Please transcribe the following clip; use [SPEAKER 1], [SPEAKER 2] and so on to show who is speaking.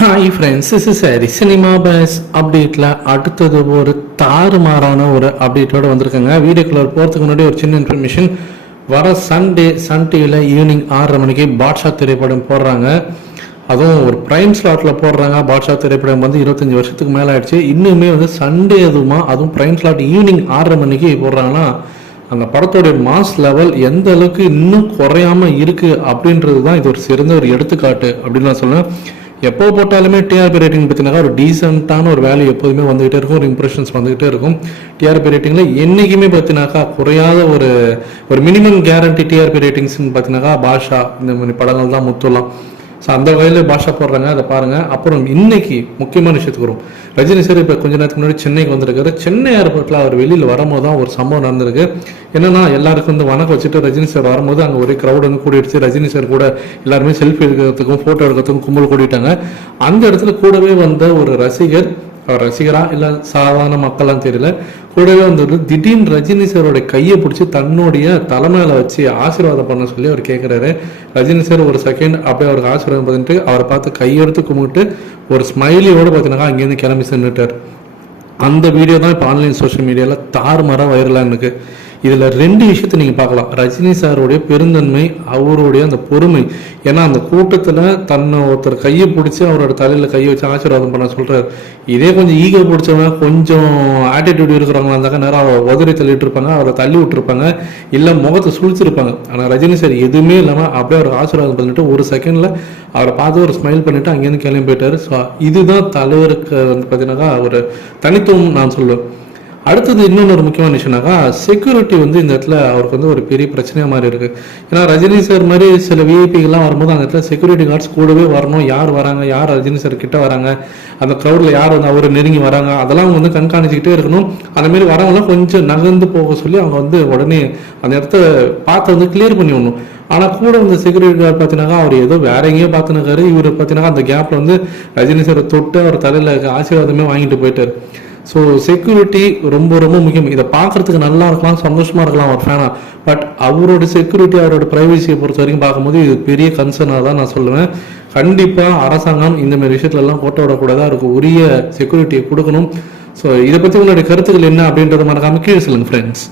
[SPEAKER 1] Hi friends is சரி cinema base அப்டேட்டில் அடுத்தது ஒரு தாறுமாறான ஒரு அப்டேட்டோட வந்திருக்காங்க. வீடியோக்குள்ள போகிறதுக்கு முன்னாடி ஒரு சின்ன இன்ஃபர்மேஷன் வர சண்டே சன் டிவியில் ஈவினிங் ஆறரை மணிக்கு பாட்ஷா திரைப்படம் போடுறாங்க. அதுவும் ஒரு ப்ரைம் ஸ்லாட்டில் போடுறாங்க. பாட்ஷா திரைப்படம் வந்து இருபத்தஞ்சி வருஷத்துக்கு மேலே ஆயிடுச்சு. இன்னுமே வந்து சண்டே அதுவுமா அதுவும் ப்ரைம் ஸ்லாட் ஈவினிங் ஆறரை மணிக்கு போடுறாங்கன்னா அந்த படத்தோடைய மாஸ் லெவல் எந்த அளவுக்கு இன்னும் குறையாம இருக்கு அப்படின்றது தான் இது ஒரு சிறந்த ஒரு எடுத்துக்காட்டு அப்படின்னு நான் சொல்லுவேன் எப்போ போட்டாலுமே டிஆர்பி ரேட்டிங் பார்த்தீங்கன்னா ஒரு டீசெண்டான ஒரு வேல்யூ எப்போதுமே வந்துகிட்டே இருக்கும். ஒரு இம்ப்ரெஷன்ஸ் வந்துகிட்டே இருக்கும். டிஆர்பி ரேட்டிங்கில் என்றைக்குமே பார்த்தீங்கன்னாக்கா குறையாத ஒரு ஒரு மினிமம் கேரண்டி டிஆர்பி ரேட்டிங்ஸ்னு பார்த்தீங்கன்னாக்கா பாஷா இந்த மாதிரி படங்கள் தான் முத்துலாம். ஸோ அந்த வகையில் பாஷா போடுறாங்க அதை பாருங்கள் அப்புறம் இன்னைக்கு முக்கியமான விஷயத்துக்கு வரும் ரஜினி சார் இப்போ கொஞ்ச நேரத்துக்கு முன்னாடி சென்னைக்கு வந்திருக்காரு. சென்னை ஏர்போர்ட்டில் அவர் வெளியில் வரும்போது தான் ஒரு சம்பவம் நடந்திருக்கு. என்னன்னா எல்லாருக்கும் வந்து வணக்கம் வச்சுட்டு ரஜினி சார் வரும்போது அங்கே ஒரே க்ரௌட் வந்து கூடிடுச்சு ரஜினி சார் கூட எல்லாருமே செல்ஃபி எடுக்கிறதுக்கும் ஃபோட்டோ எடுக்கிறதுக்கும் கும்பல் கூடிட்டாங்க. அந்த இடத்துல கூடவே வந்த ஒரு ரசிகர் அவர் ரசிகரா இல்லை சாதாரண மக்கள்லாம் தெரியல. கூடவே வந்துட்டு திடீர்னு ரஜினி சாரோட கையை பிடிச்சி தன்னுடைய தலைமையில வச்சு ஆசீர்வாதம் பண்ண சொல்லி அவர் கேட்குறாரு ரஜினி சார் ஒரு செகண்ட் அப்படியே அவருக்கு ஆசீர்வாதம் பண்ணிட்டு அவரை பார்த்து கையெடுத்து கும்பிட்டு ஒரு ஸ்மைலியோடு பார்த்தீங்கன்னா அங்கேருந்து கிளம்பி சென்றுட்டார். அந்த வீடியோ தான் இப்போ ஆன்லைன் சோஷியல் மீடியாவில் தாறுமாறாக வைரலாக இருக்குது இதில் ரெண்டு விஷயத்தை நீங்கள் பார்க்கலாம். ரஜினி சாருடைய பெருந்தன்மை அவருடைய அந்த பொறுமை. ஏன்னா அந்த கூட்டத்தில் தன்னை ஒருத்தர் கையை பிடிச்சி அவரோட தலையில் கையை வச்சு ஆசீர்வாதம் பண்ண சொல்கிறார் இதே கொஞ்சம் ஈகோ பிடிச்சவங்க கொஞ்சம் ஆட்டிடியூட் இருக்கிறவங்களா இருந்தாக்க நேரம் அவரை உதறி தள்ளிட்டு இருப்பாங்க அவரை தள்ளி விட்டுருப்பாங்க இல்லை முகத்தை சுழிச்சிருப்பாங்க. ஆனால் ரஜினி சார் எதுவுமே இல்லாமல் அப்படியே அவர் ஆசீர்வாதம் பண்ணிட்டு ஒரு செகண்டில் அவரை பார்த்து ஒரு ஸ்மைல் பண்ணிட்டு அங்கேருந்து கிளம்பி போயிட்டார். ஸோ இதுதான் தலைவருக்கு வந்து பார்த்தீங்கன்னாக்கா ஒரு தனித்துவம் நான் சொல்லுவேன். அடுத்தது இன்னொன்று ஒரு முக்கியமான விஷயம்னாக்கா செக்யூரிட்டி வந்து இந்த இடத்துல அவருக்கு வந்து ஒரு பெரிய பிரச்சனையாக மாதிரி இருக்குது ஏன்னா ரஜினி சார் மாதிரி சில விஐபிகள்லாம் வரும்போது அந்த இடத்துல செக்யூரிட்டி கார்ட்ஸ் கூடவே வரணும். யார் வராங்க? யார் ரஜினி சார் கிட்ட வராங்க? அந்த க்ரௌடில் யார் வந்து அவர் நெருங்கி வராங்க? அதெல்லாம் அவங்க வந்து கண்காணிச்சுக்கிட்டே இருக்கணும். அந்தமாரி வரவங்களாம் கொஞ்சம் நகர்ந்து போக சொல்லி அவங்க வந்து உடனே அந்த இடத்த பார்த்து வந்து கிளியர் பண்ணி விடணும். ஆனால் கூட வந்து செக்யூரிட்டி கார்டு பார்த்தீங்கன்னா அவர் ஏதோ வேற எங்கேயோ பார்த்துனாக்காரு இவர் பார்த்தீங்கன்னா அந்த கேப்பில் வந்து ரஜினி சார் தொட்டு அவர் தலையில் ஆசீர்வாதமே வாங்கிட்டு போயிட்டார். ஸோ செக்யூரிட்டி ரொம்ப ரொம்ப முக்கியம். இதை பார்க்கறதுக்கு நல்லா இருக்கலாம் சந்தோஷமா இருக்கலாம் ஒரு ஃபேனா பட் அவரோட செக்யூரிட்டி அவரோட ப்ரைவசியை பொறுத்த வரைக்கும் பார்க்கும்போது இது பெரிய கன்சர்னாக தான் நான் சொல்லுவேன். கண்டிப்பாக அரசாங்கம் இந்த மாதிரி ஃபோட்டோ எல்லாம் போட்டோ விடக்கூடாது? அவருக்கு உரிய செக்யூரிட்டியை கொடுக்கணும். ஸோ இதை பற்றி உங்களுடைய கருத்துக்கள் என்ன அப்படின்றத மறக்காமல் கீழே சொல்லுங்கள் ஃப்ரெண்ட்ஸ்